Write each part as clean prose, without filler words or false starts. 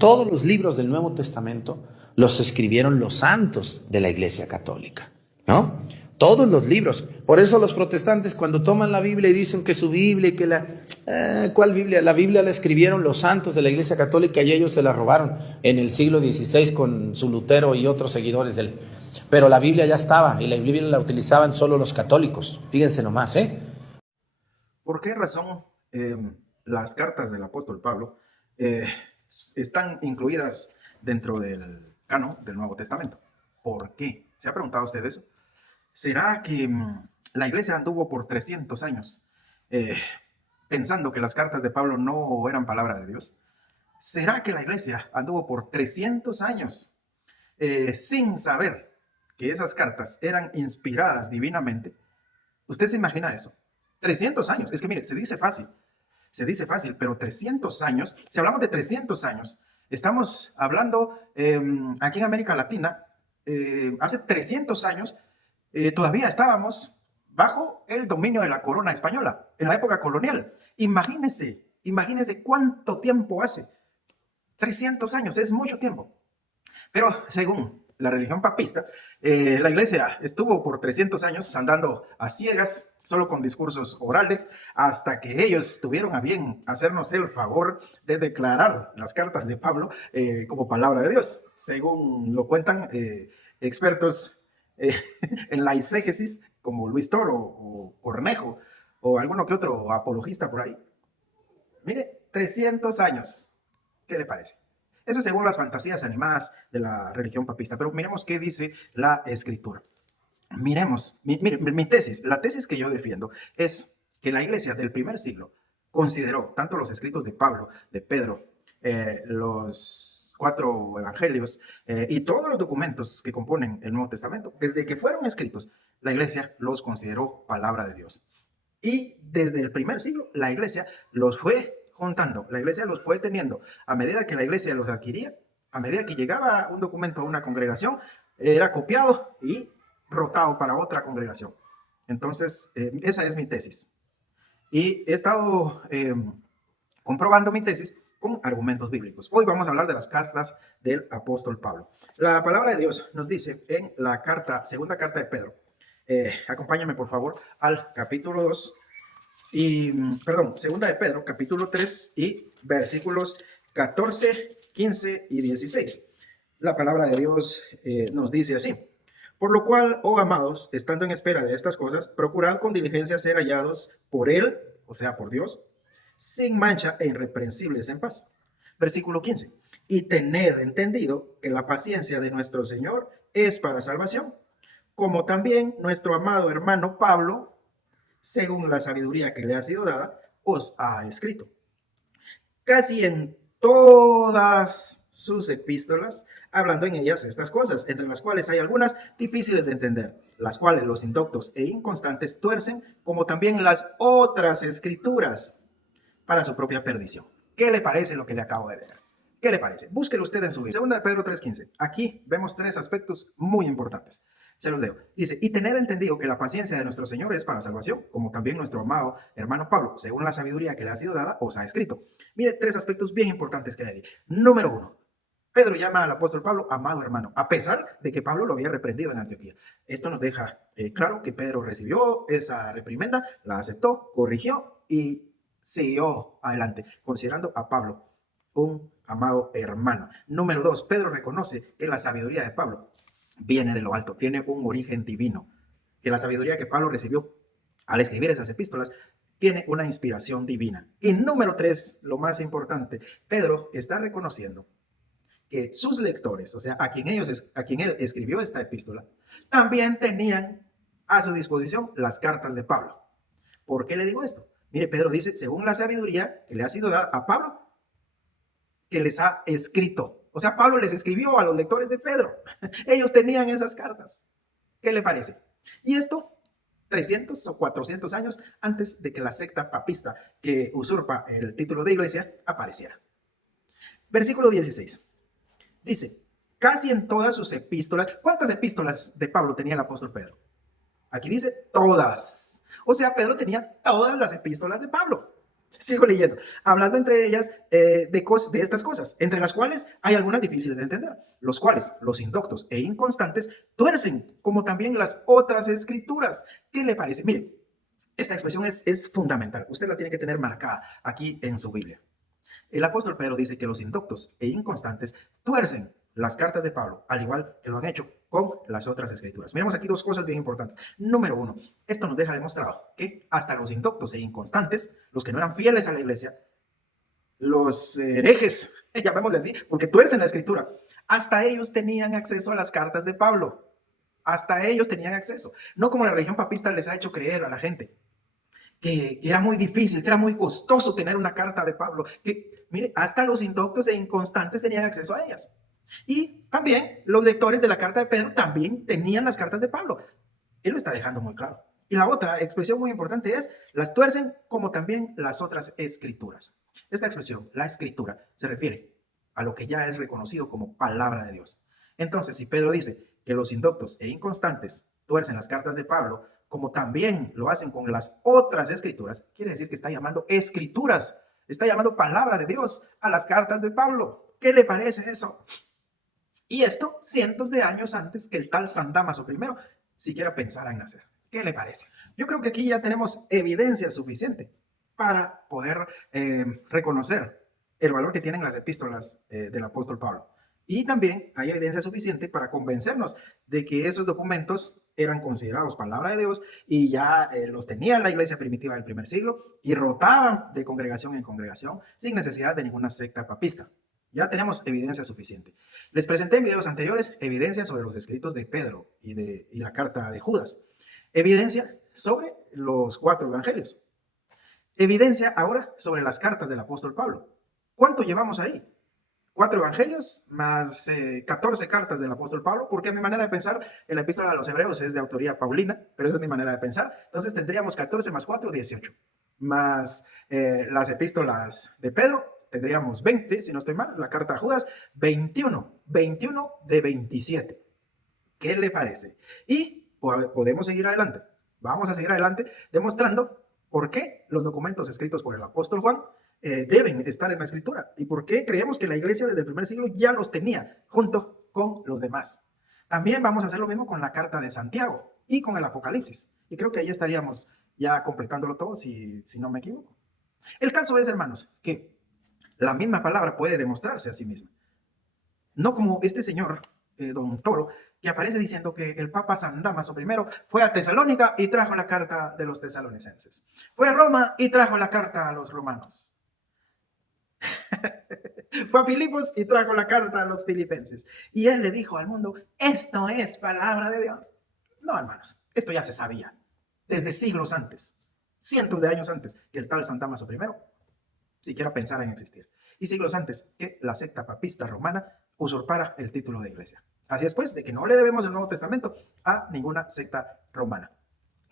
Todos los libros del Nuevo Testamento los escribieron los santos de la Iglesia Católica, ¿no? Todos los libros. Por eso los protestantes cuando toman la Biblia y dicen que su Biblia y que ¿cuál Biblia? La Biblia la escribieron los santos de la Iglesia Católica y ellos se la robaron en el siglo XVI con su Lutero y otros seguidores del... Pero la Biblia ya estaba y la Biblia la utilizaban solo los católicos. Fíjense nomás, ¿eh? ¿Por qué razón las cartas del apóstol Pablo están incluidas dentro del canon del Nuevo Testamento? ¿Por qué? ¿Se ha preguntado usted eso? ¿Será que la iglesia anduvo por 300 años pensando que las cartas de Pablo no eran palabra de Dios? ¿Será que la iglesia anduvo por 300 años sin saber que esas cartas eran inspiradas divinamente? ¿Usted se imagina eso? 300 años. Es que mire, se dice fácil, pero 300 años, si hablamos de 300 años, estamos hablando aquí en América Latina, hace 300 años, todavía estábamos bajo el dominio de la corona española, en la época colonial. Imagínense cuánto tiempo hace. 300 años, es mucho tiempo. Pero según la religión papista, la iglesia estuvo por 300 años andando a ciegas, solo con discursos orales, hasta que ellos tuvieron a bien hacernos el favor de declarar las cartas de Pablo como palabra de Dios, según lo cuentan expertos en la exégesis, como Luis Toro o Cornejo, o alguno que otro apologista por ahí. Mire, 300 años. ¿Qué le parece? Eso según las fantasías animadas de la religión papista. Pero miremos qué dice la Escritura. Miremos, mi tesis, la tesis que yo defiendo es que la iglesia del primer siglo consideró tanto los escritos de Pablo, de Pedro, los 4 evangelios y todos los documentos que componen el Nuevo Testamento, desde que fueron escritos, la iglesia los consideró palabra de Dios. Y desde el primer siglo, la iglesia los fue juntando, la iglesia los fue teniendo. A medida que la iglesia los adquiría, a medida que llegaba un documento a una congregación, era copiado y rotado para otra congregación. Entonces, esa es mi tesis. Y he estado comprobando mi tesis con argumentos bíblicos. Hoy vamos a hablar de las cartas del apóstol Pablo. La palabra de Dios nos dice en la segunda carta de Pedro. Acompáñame por favor al capítulo 2 segunda de Pedro, capítulo 3 y versículos 14, 15 y 16. La palabra de Dios nos dice así: por lo cual, oh amados, estando en espera de estas cosas, procurad con diligencia ser hallados por Él, o sea, por Dios, sin mancha e irreprensibles en paz. Versículo 15. Y tened entendido que la paciencia de nuestro Señor es para salvación, como también nuestro amado hermano Pablo, según la sabiduría que le ha sido dada, os ha escrito. Casi en todas sus epístolas, hablando en ellas estas cosas, entre las cuales hay algunas difíciles de entender, las cuales los indoctos e inconstantes tuercen, como también las otras escrituras, para su propia perdición. ¿Qué le parece lo que le acabo de leer? ¿Qué le parece? Búsquelo usted en su Biblia. Segunda de Pedro 3:15. Aquí vemos 3 aspectos muy importantes. Se los leo. Dice: y tened entendido que la paciencia de nuestro Señor es para salvación, como también nuestro amado hermano Pablo, según la sabiduría que le ha sido dada, os ha escrito. Mire, 3 aspectos bien importantes que hay ahí. Número 1. Pedro llama al apóstol Pablo amado hermano, a pesar de que Pablo lo había reprendido en Antioquía. Esto nos deja claro que Pedro recibió esa reprimenda, la aceptó, corrigió y siguió adelante, considerando a Pablo un amado hermano. Número 2, Pedro reconoce que la sabiduría de Pablo viene de lo alto, tiene un origen divino, que la sabiduría que Pablo recibió al escribir esas epístolas tiene una inspiración divina. Y número 3, lo más importante, Pedro está reconociendo que sus lectores, o sea, a quien él escribió esta epístola, también tenían a su disposición las cartas de Pablo. ¿Por qué le digo esto? Mire, Pedro dice, según la sabiduría que le ha sido dada a Pablo, que les ha escrito. O sea, Pablo les escribió a los lectores de Pedro. Ellos tenían esas cartas. ¿Qué le parece? Y esto 300 o 400 años antes de que la secta papista que usurpa el título de iglesia apareciera. Versículo 16. Dice, casi en todas sus epístolas. ¿Cuántas epístolas de Pablo tenía el apóstol Pedro? Aquí dice todas. O sea, Pedro tenía todas las epístolas de Pablo. Sigo leyendo. Hablando entre ellas de estas cosas, entre las cuales hay algunas difíciles de entender, los cuales los indoctos e inconstantes tuercen, como también las otras escrituras. ¿Qué le parece? Mire, esta expresión es fundamental. Usted la tiene que tener marcada aquí en su Biblia. El apóstol Pedro dice que los indoctos e inconstantes tuercen las cartas de Pablo, al igual que lo han hecho con las otras escrituras. Miremos aquí dos cosas bien importantes. Número uno, esto nos deja demostrado que hasta los indoctos e inconstantes, los que no eran fieles a la iglesia, los herejes, llamémosle así, porque tuercen la escritura, hasta ellos tenían acceso a las cartas de Pablo. Hasta ellos tenían acceso. No como la religión papista les ha hecho creer a la gente que era muy difícil, que era muy costoso tener una carta de Pablo, que mire, hasta los indoctos e inconstantes tenían acceso a ellas. Y también los lectores de la carta de Pedro también tenían las cartas de Pablo. Él lo está dejando muy claro. Y la otra expresión muy importante es, las tuercen como también las otras escrituras. Esta expresión, la escritura, se refiere a lo que ya es reconocido como palabra de Dios. Entonces, si Pedro dice que los indoctos e inconstantes tuercen las cartas de Pablo, como también lo hacen con las otras escrituras, quiere decir que está llamando escrituras, está llamando palabra de Dios a las cartas de Pablo. ¿Qué le parece eso? Y esto cientos de años antes que el tal San Damaso I siquiera pensara en nacer. ¿Qué le parece? Yo creo que aquí ya tenemos evidencia suficiente para poder reconocer el valor que tienen las epístolas del apóstol Pablo. Y también hay evidencia suficiente para convencernos de que esos documentos eran considerados palabra de Dios y ya los tenía la iglesia primitiva del primer siglo y rotaban de congregación en congregación sin necesidad de ninguna secta papista. Ya tenemos evidencia suficiente. Les presenté en videos anteriores evidencia sobre los escritos de Pedro y la carta de Judas. Evidencia sobre los 4 evangelios. Evidencia ahora sobre las cartas del apóstol Pablo. ¿Cuánto llevamos ahí? 4 evangelios más 14 cartas del apóstol Pablo, porque a mi manera de pensar, la epístola a los hebreos es de autoría paulina, pero esa es mi manera de pensar. Entonces tendríamos 14 más 4, 18. Más las epístolas de Pedro, tendríamos 20, si no estoy mal, la carta a Judas, 21 de 27. ¿Qué le parece? Y podemos seguir adelante. Vamos a seguir adelante demostrando por qué los documentos escritos por el apóstol Juan deben estar en la escritura y por qué creemos que la iglesia desde el primer siglo ya los tenía junto con los demás. También vamos a hacer lo mismo con la carta de Santiago y con el Apocalipsis. Y creo que ahí estaríamos ya completándolo todo si no me equivoco. El caso es, hermanos, que la misma palabra puede demostrarse a sí misma. No como este señor, don Toro, que aparece diciendo que el Papa San Damaso I fue a Tesalónica y trajo la carta de los tesalonicenses. Fue a Roma y trajo la carta a los romanos. Fue a Filipos y trajo la carta a los filipenses. Y él le dijo al mundo, esto es palabra de Dios. No, hermanos, esto ya se sabía desde siglos antes, cientos de años antes que el tal San Damaso I siquiera pensara en existir. Y siglos antes que la secta papista romana usurpara el título de iglesia. Así es pues de que no le debemos el Nuevo Testamento a ninguna secta romana.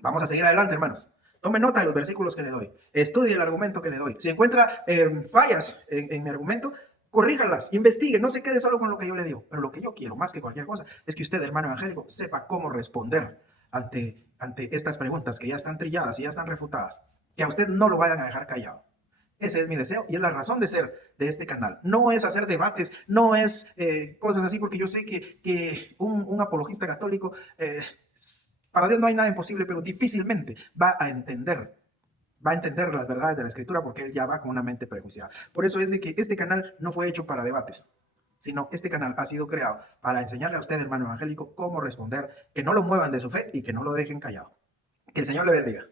Vamos a seguir adelante, hermanos. Tome nota de los versículos que le doy. Estudie el argumento que le doy. Si encuentra fallas en mi argumento, corríjalas, investigue. No se quede solo con lo que yo le digo. Pero lo que yo quiero, más que cualquier cosa, es que usted, hermano evangélico, sepa cómo responder ante estas preguntas que ya están trilladas y ya están refutadas. Que a usted no lo vayan a dejar callado. Ese es mi deseo y es la razón de ser de este canal. No es hacer debates, no es cosas así, porque yo sé que un apologista católico, para Dios no hay nada imposible, pero difícilmente va a entender las verdades de la Escritura porque él ya va con una mente prejuiciada. Por eso es de que este canal no fue hecho para debates, sino este canal ha sido creado para enseñarle a usted, hermano evangélico, cómo responder, que no lo muevan de su fe y que no lo dejen callado. Que el Señor le bendiga.